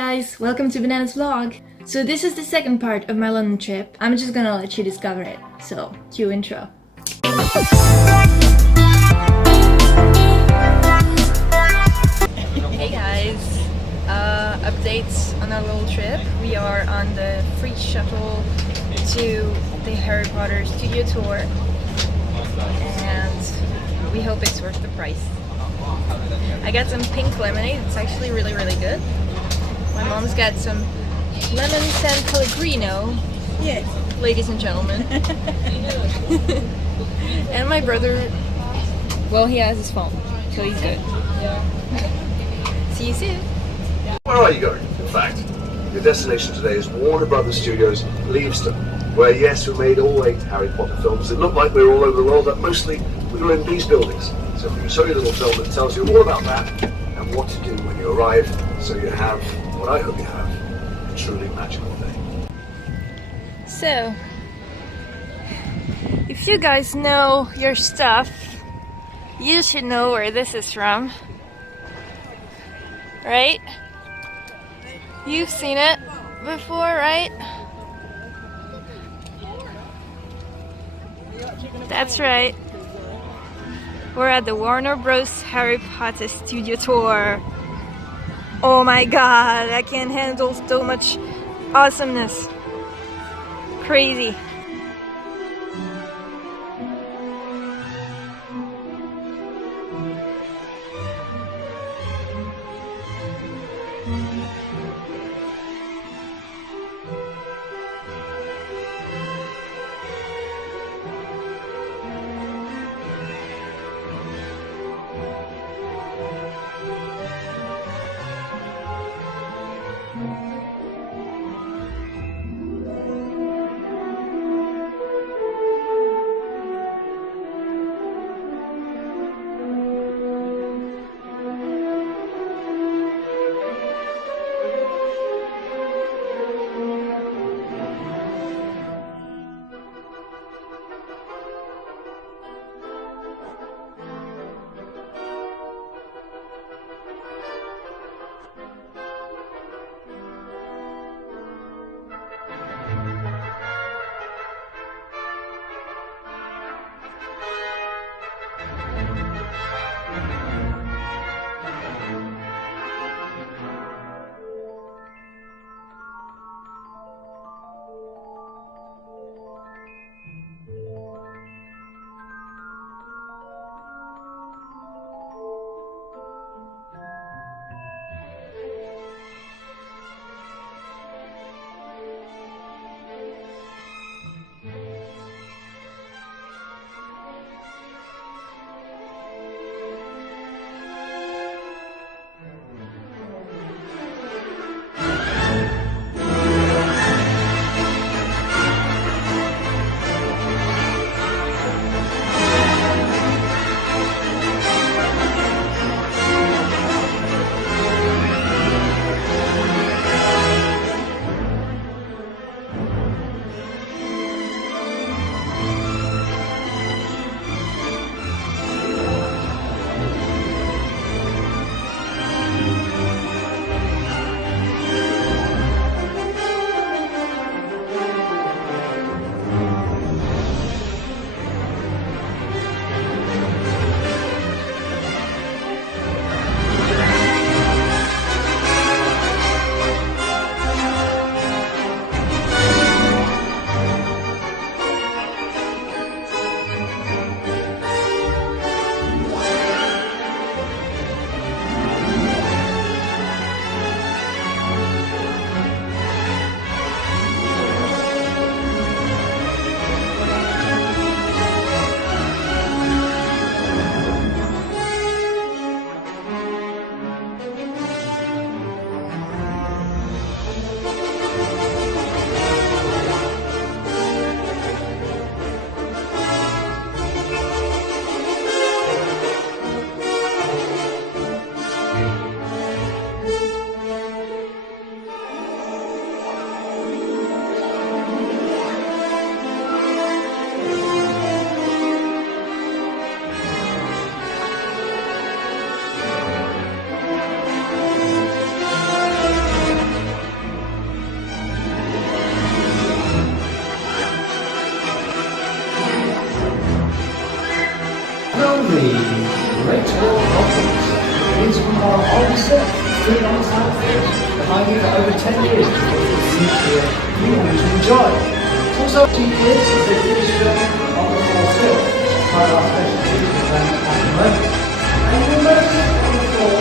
guys, welcome to Banana's vlog. So this is the second part of my London trip. I'm just gonna let you discover it. So, cue intro. Hey guys, updates on our little trip. We are on the free shuttle to the Harry Potter studio tour and we hope it's worth the price. I got some pink lemonade, it's actually really good. My mom's got some lemon San Pellegrino, Yes. ladies and gentlemen. And my brother, well, he has his phone, so he's good. See you soon. Where are you going, in fact? Your destination today is Warner Brothers Studios, Leavesden, where, yes, we made all 8 Harry Potter films. It looked like we were all over the world, but mostly we were in these buildings. So we can show you a little film that tells you all about that and what to do when you arrive, so you have, what I hope you have, a truly magical day. So, if you guys know your stuff, you should know where this is from. Right? You've seen it before, right? That's right. We're at the Warner Bros. Harry Potter studio tour. Oh my god, I can't handle so much awesomeness. Crazy. great tour of books. It is from our oldest street on the side field, behind you for over 10 years. It's here for you all to enjoy. It's also 2 years since they finished filming on the floor film, as part of our special season event at the moment. And you'll notice on the floor,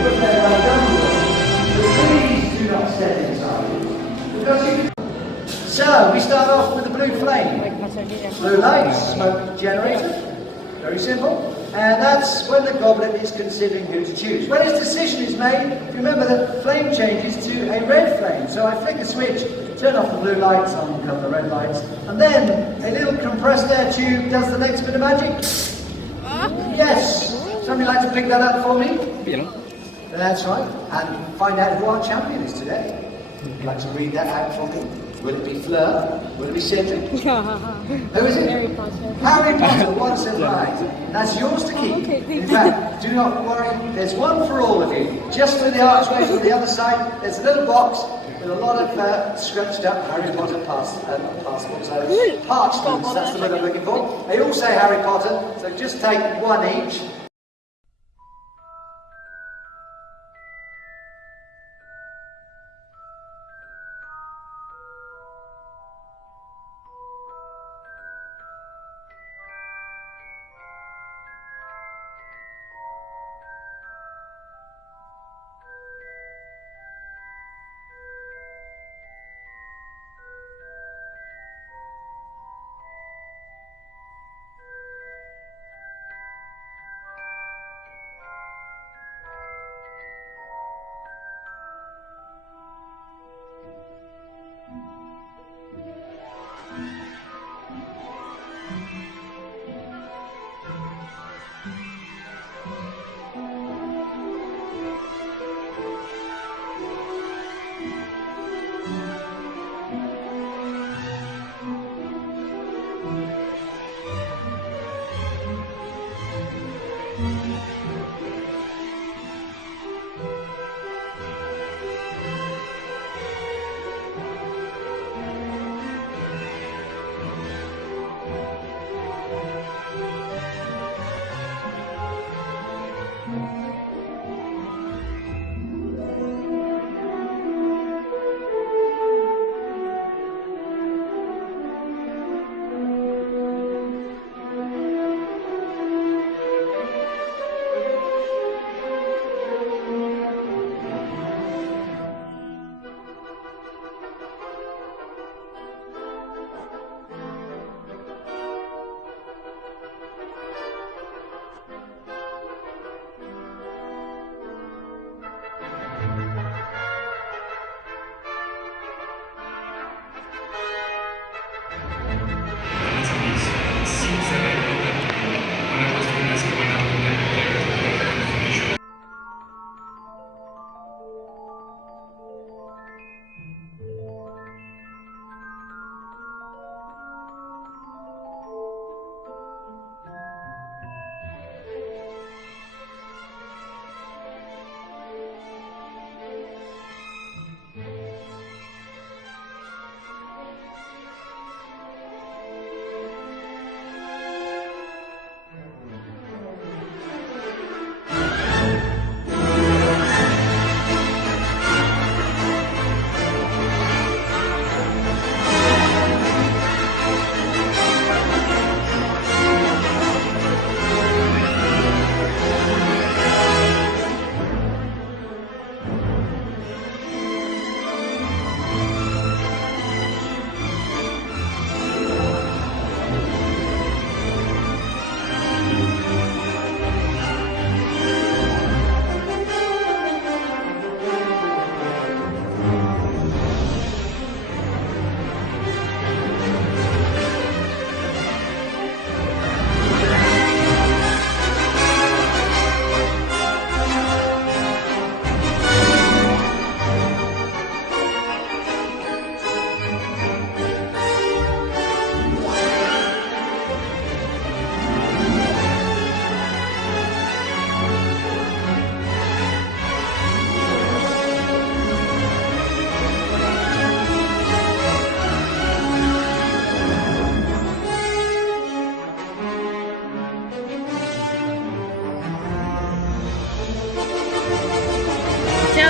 put their right down the wall, but please do not step inside. Because you can. So, we start off with the blue flame. Blue light, smoke generator. Very simple. And that's when the goblet is considering who to choose. When his decision is made, remember that flame changes to a red flame. So I flick a switch, turn off the blue lights, on come the red lights, and then a little compressed air tube does the next bit of magic. Yes. Somebody like to pick that up for me? That's right. And find out who our champion is today. Would you like to read that out for me? Will it be Fleur? Will it be Cedric? Who is it? Harry Potter. Harry Potter, one said right. That's yours to keep. Okay, thank In fact, do not worry, there's one for all of you. Just through the archways on the other side, there's a little box with a lot of scratched up Harry Potter passports. Parchments, that's the word I'm looking for. They all say Harry Potter, so just take one each.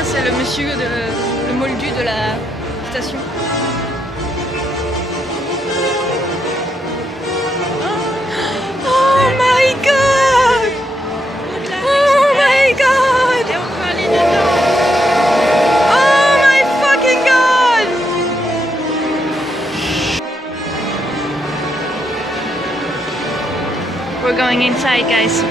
ça, c'est le monsieur, le moldu de la station. Oh my god! Oh my god! Et on peut aller dedans. Oh my fucking god! We're going inside, guys.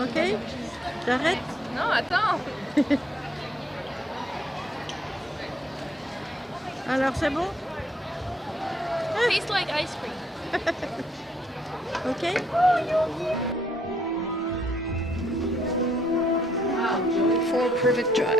Ok, j'arrête. Non, attends. Alors c'est bon? Tastes like ice cream. Ok. For private drive.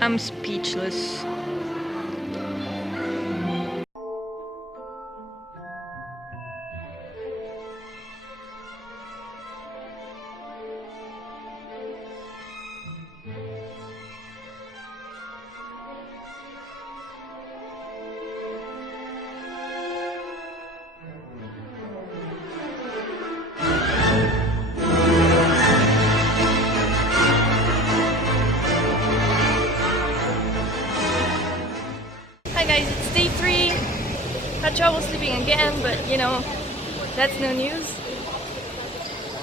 I'm speechless. Hi guys, it's day 3. Had trouble sleeping again, but you know, that's no news.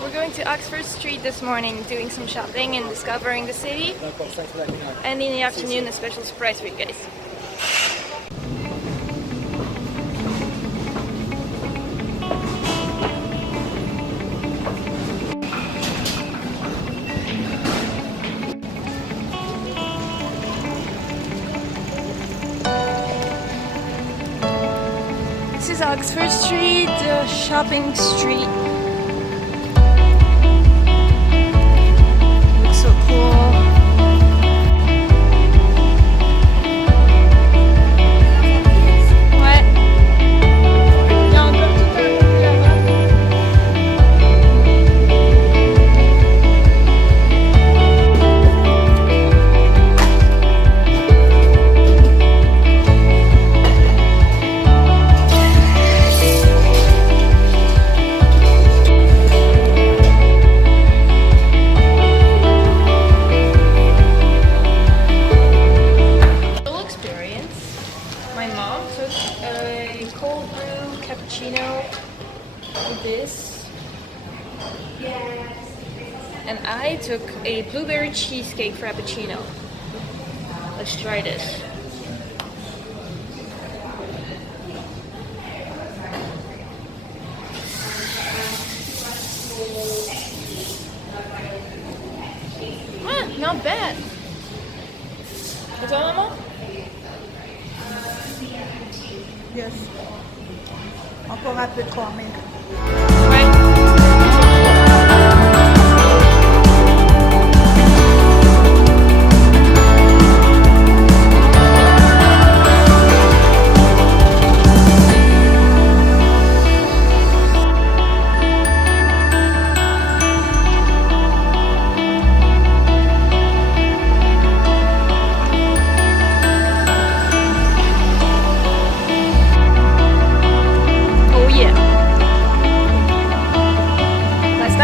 We're going to Oxford Street this morning, doing some shopping and discovering the city. And in the afternoon, a special surprise for you guys. This is Oxford Street, the shopping street. Looks so cool. Ouais. Il y a encore tout un peu là-bas. a blueberry cheesecake frappuccino. Let's try this. Not bad. C'est toi, maman? Yes. Encore un peu trop, mais... Ouais.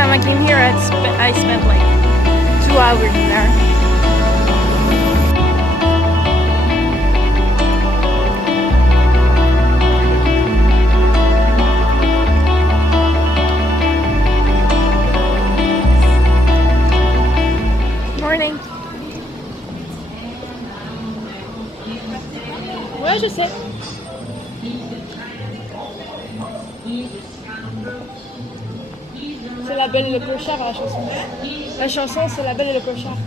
I came here, I spent like 2 hours in there. Morning. Ouais, je sais. C'est La Belle et le Clochard, la chanson. La chanson, c'est La Belle et le Clochard.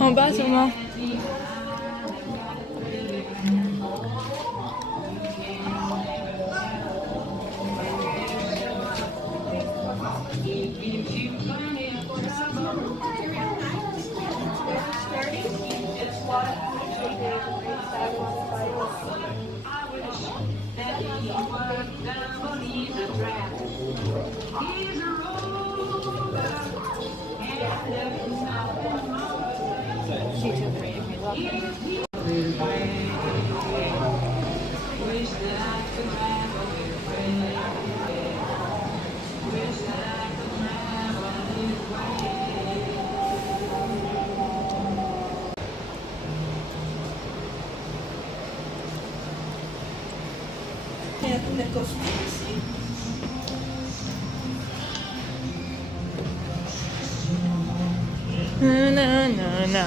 En bas, sûrement. Na na na na.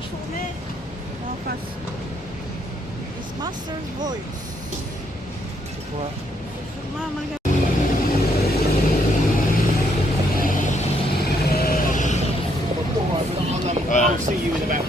Tourner en face. It's Master's Voice. C'est quoi? C'est sûrement un magasin. I'll see you in about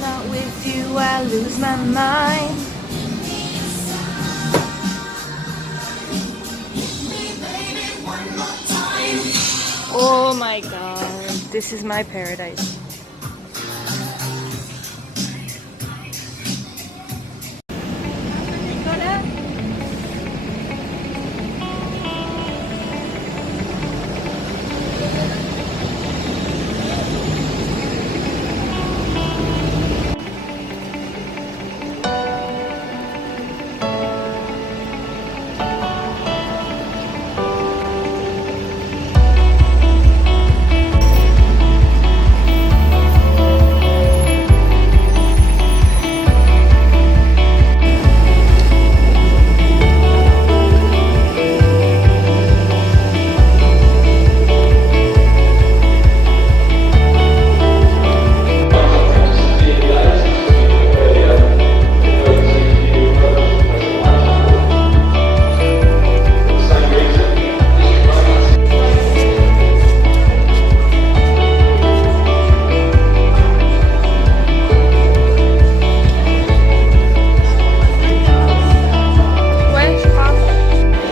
Not with you, I lose my mind. Oh my god. This is my paradise.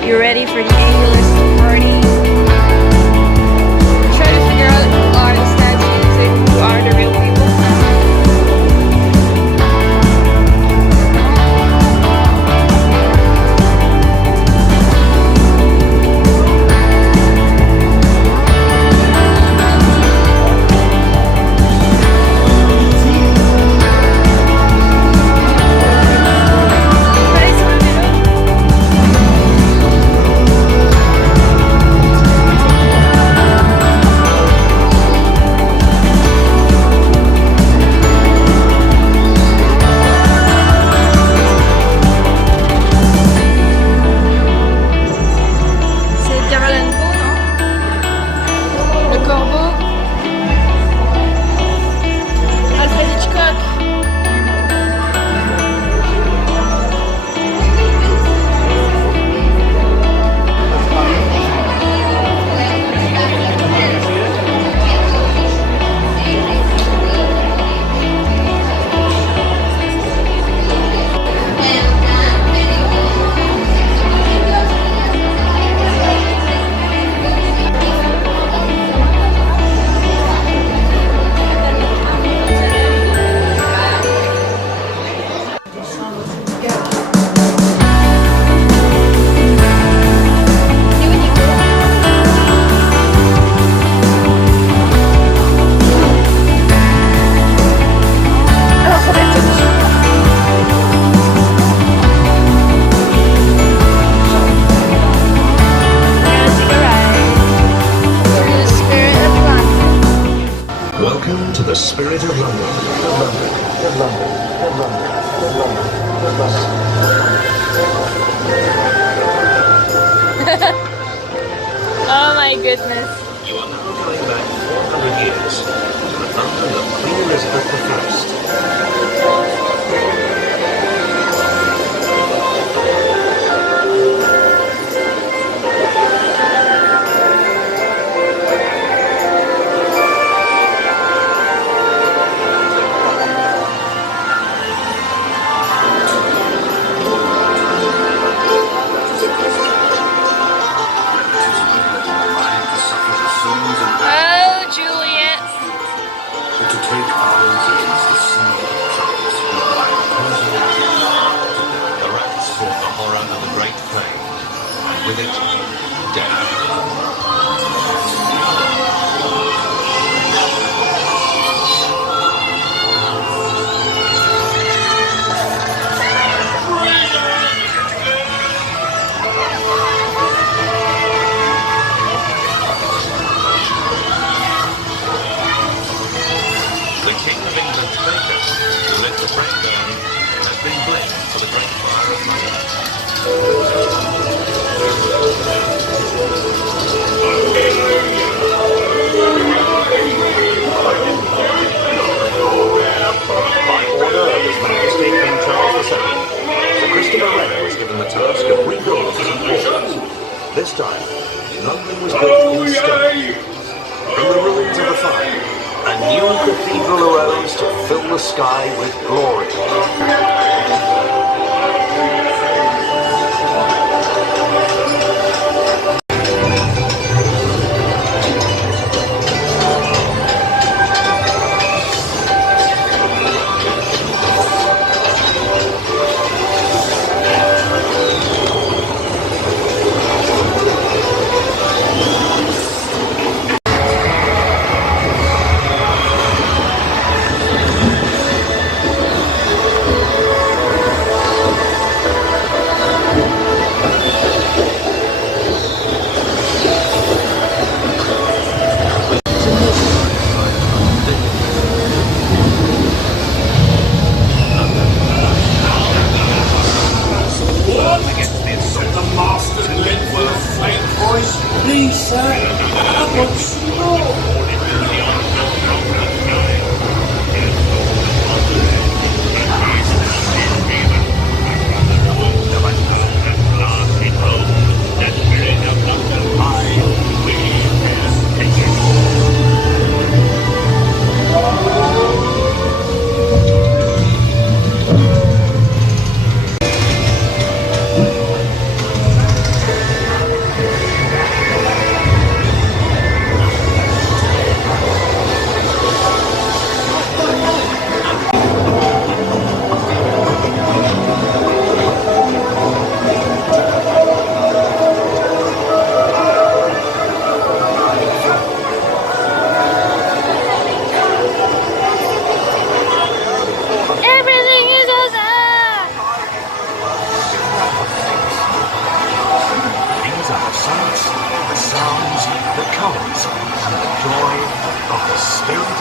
You ready for the A-list party? Try to figure out who are the statues and who are the real people. Welcome to the spirit of London. Oh my goodness. You are now going back 400 years to the London of Queen Elizabeth I. Oh, Juliet. To take arms against the sea of troubles by personal the rats fought the horror of the Great Plague, and with it, death. The King of England's baker, who let the bread burn, has been blamed for the Great Fire of London. By order of His Majesty King Charles II, Sir Christopher Wren was given the task of rebuilding St. Paul's. This time, London was built in stone. From the ruins of the fire, a new cathedral arose to fill the sky with glory.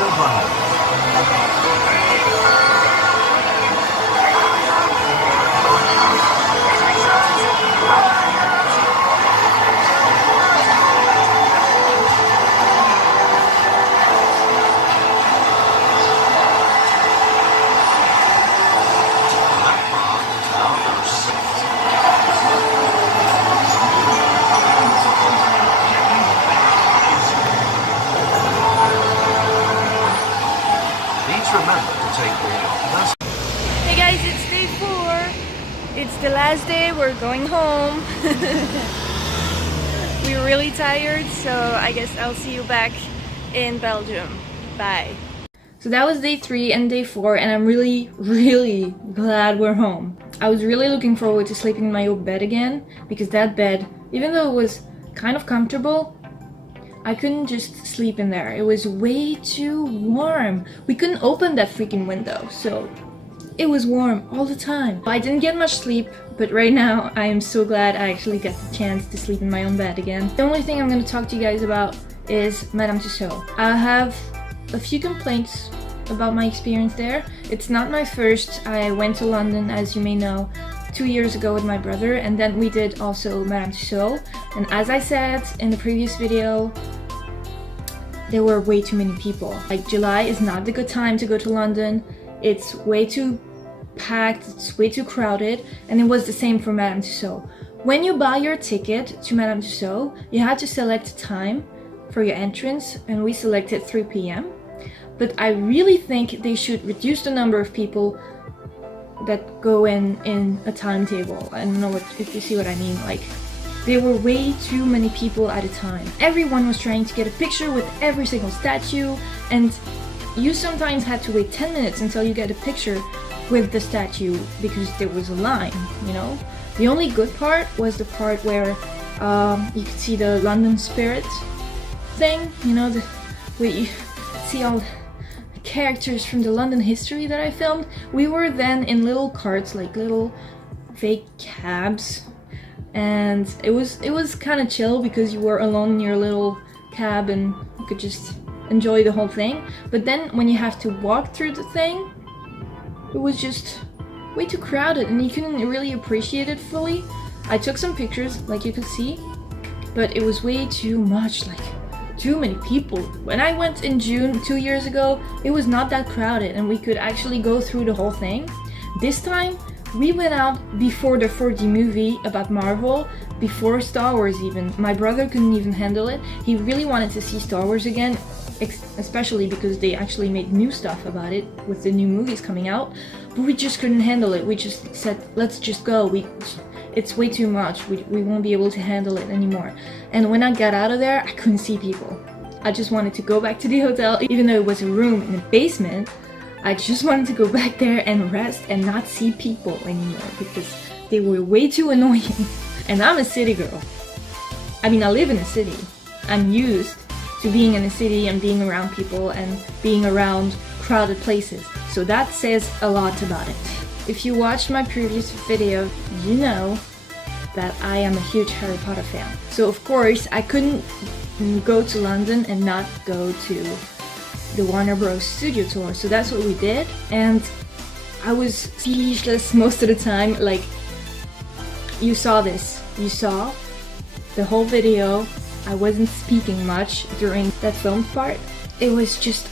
Potter Home. Remember to take all your plastic. Hey guys, it's day 4. It's the last day, we're going home. We're really tired, so I guess I'll see you back in Belgium. Bye. So that was day 3 and day 4, and I'm really glad we're home. I was really looking forward to sleeping in my old bed again, because that bed, even though it was kind of comfortable, I couldn't just sleep in there. It was way too warm. We couldn't open that freaking window, so it was warm all the time. I didn't get much sleep, but right now I am so glad I actually got the chance to sleep in my own bed again. The only thing I'm going to talk to you guys about is Madame Tussaud. I have a few complaints about my experience there. It's not my first. I went to London, as you may know, 2 years ago with my brother, and then we did also Madame Tussaud. And as I said in the previous video, there were way too many people. Like, July is not the good time to go to London. It's way too packed, it's way too crowded, and it was the same for Madame Tussaud. When you buy your ticket to Madame Tussaud, you had to select time for your entrance, and we selected 3 p.m. But I really think they should reduce the number of people that go in a timetable. I don't know if you see what I mean. Like, there were way too many people at a time. Everyone was trying to get a picture with every single statue, and you sometimes had to wait 10 minutes until you get a picture with the statue because there was a line, you know? The only good part was the part where you could see the London Spirit thing, you know, where you see all characters from the London history that I filmed. We were then in little carts, like little fake cabs, and it was kind of chill because you were alone in your little cab and you could just enjoy the whole thing. But then when you have to walk through the thing, it was just way too crowded and you couldn't really appreciate it fully. I took some pictures, like you could see, but it was way too much, like too many people. When I went in June 2 years ago, it was not that crowded and we could actually go through the whole thing. This time, we went out before the 4D movie about Marvel, before Star Wars even. My brother couldn't even handle it. He really wanted to see Star Wars again, especially because they actually made new stuff about it with the new movies coming out. But we just couldn't handle it. We just said, let's just go. It's way too much. We won't be able to handle it anymore. And when I got out of there, I couldn't see people. I just wanted to go back to the hotel, even though it was a room in the basement. I just wanted to go back there and rest and not see people anymore because they were way too annoying. And I'm a city girl. I mean, I live in a city. I'm used to being in a city and being around people and being around crowded places. So that says a lot about it. If you watched my previous video, you know that I am a huge Harry Potter fan. So of course, I couldn't go to London and not go to the Warner Bros. Studio tour. So that's what we did. And I was speechless most of the time. Like, you saw this. You saw the whole video. I wasn't speaking much during that film part. It was just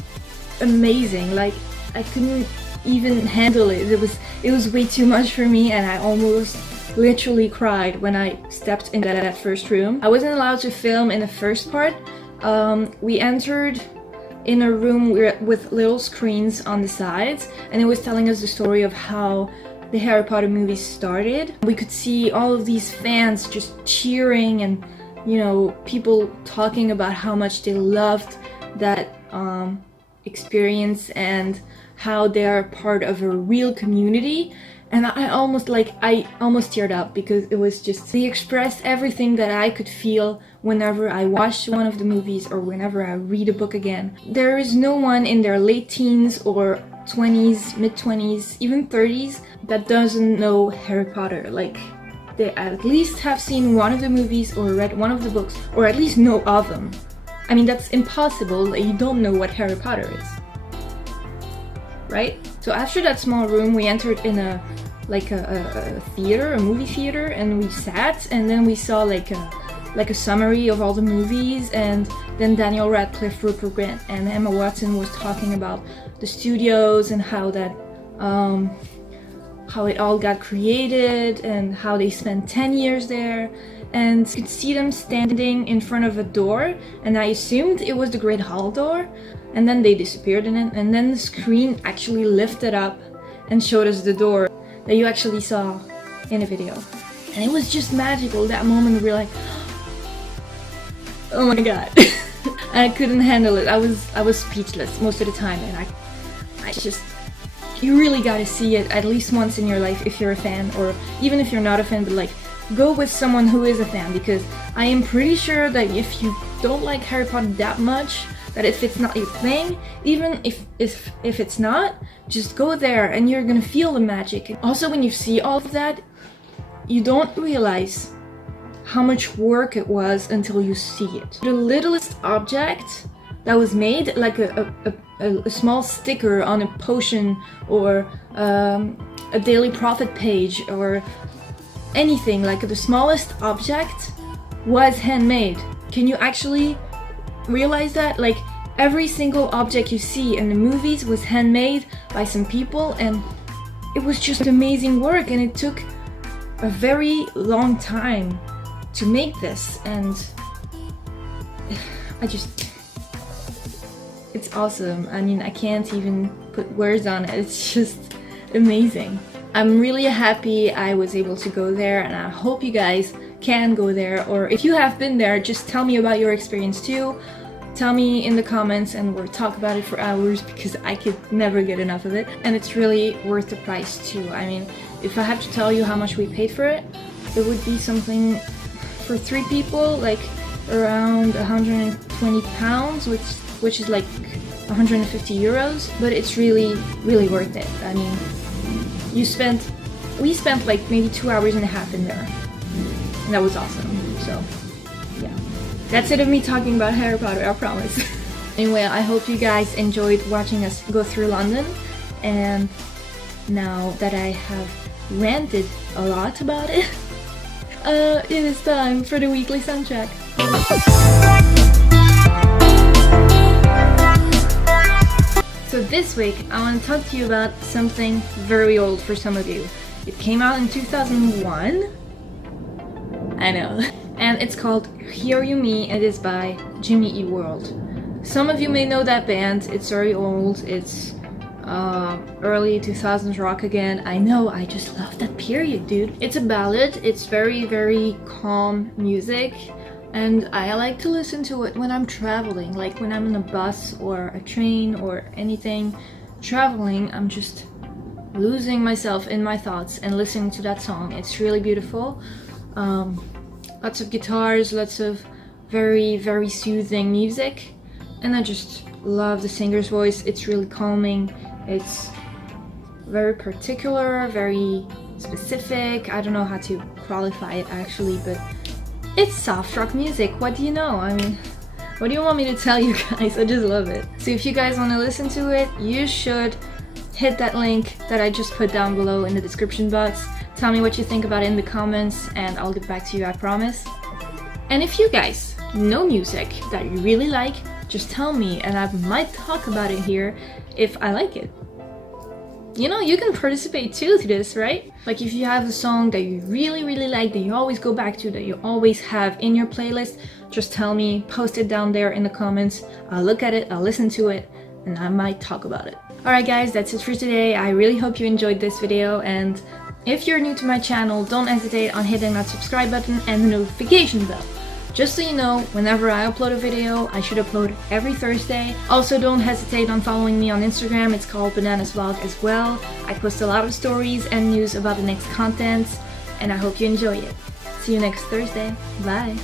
amazing. Like, I couldn't even handle it. It was way too much for me, and I almost literally cried when I stepped into that first room. I wasn't allowed to film in the first part. We entered in a room with little screens on the sides, and it was telling us the story of how the Harry Potter movies started. We could see all of these fans just cheering and, you know, people talking about how much they loved that experience and how they are part of a real community. And I almost teared up because it was just, they expressed everything that I could feel whenever I watched one of the movies or whenever I read a book again. There is no one in their late teens or 20s, mid-20s, even 30s that doesn't know Harry Potter. Like, they at least have seen one of the movies or read one of the books, or at least know of them. I mean, that's impossible that you don't know what Harry Potter is, right? So after that small room, we entered in a theater, a movie theater, and we sat, and then we saw like a summary of all the movies, and then Daniel Radcliffe, Rupert Grint, and Emma Watson was talking about the studios and how that how it all got created and how they spent 10 years there. And you could see them standing in front of a door, and I assumed it was the Great Hall door, and then they disappeared in it, and then the screen actually lifted up and showed us the door that you actually saw in a video. And it was just magical. That moment we were like, oh my god. I couldn't handle it. I was speechless most of the time, and I just, you really gotta see it at least once in your life if you're a fan, or even if you're not a fan, but like, go with someone who is a fan, because I am pretty sure that if you don't like Harry Potter that much, that if it's not your thing, even if it's not, just go there and you're gonna feel the magic. Also, when you see all of that, you don't realize how much work it was until you see it. The littlest object that was made, like a small sticker on a potion, or a Daily Prophet page, or anything, like the smallest object was handmade. Can you actually realize that? Like, every single object you see in the movies was handmade by some people, and it was just amazing work, and it took a very long time to make this, and it's awesome. I mean, I can't even put words on it. It's just amazing. I'm really happy I was able to go there, and I hope you guys can go there, or if you have been there, just tell me about your experience too. Tell me in the comments and we'll talk about it for hours, because I could never get enough of it, and it's really worth the price too. I mean, if I have to tell you how much we paid for it, it would be something for 3 people, like around 120 pounds, which is like 150 euros, but it's really, really worth it. I mean, we spent like maybe 2 hours and a half in there, and that was awesome. So yeah, that's it of me talking about Harry Potter, I promise. Anyway, I hope you guys enjoyed watching us go through London, and now that I have ranted a lot about it, it is time for the weekly soundtrack. So this week, I want to talk to you about something very old for some of you. It came out in 2001. I know. And it's called Hear You Me. It is by Jimmy Eat World. Some of you may know that band. It's very old. It's early 2000s rock again. I know, I just love that period, dude. It's a ballad. It's very, very calm music. And I like to listen to it when I'm traveling, like when I'm in a bus or a train or anything. Traveling, I'm just losing myself in my thoughts and listening to that song. It's really beautiful. Lots of guitars, lots of very, very soothing music. And I just love the singer's voice. It's really calming. It's very particular, very specific. I don't know how to qualify it actually, but it's soft rock music. What do you know? I mean, what do you want me to tell you guys? I just love it. So if you guys want to listen to it, you should hit that link that I just put down below in the description box. Tell me what you think about it in the comments, and I'll get back to you, I promise. And if you guys know music that you really like, just tell me, and I might talk about it here if I like it. You know, you can participate too to this, right? Like if you have a song that you really, really like, that you always go back to, that you always have in your playlist, just tell me, post it down there in the comments. I'll look at it, I'll listen to it, and I might talk about it. Alright guys, that's it for today. I really hope you enjoyed this video, and if you're new to my channel, don't hesitate on hitting that subscribe button and the notification bell. Just so you know, whenever I upload a video, I should upload every Thursday. Also, don't hesitate on following me on Instagram. It's called Bananas Vlog as well. I post a lot of stories and news about the next content, and I hope you enjoy it. See you next Thursday. Bye!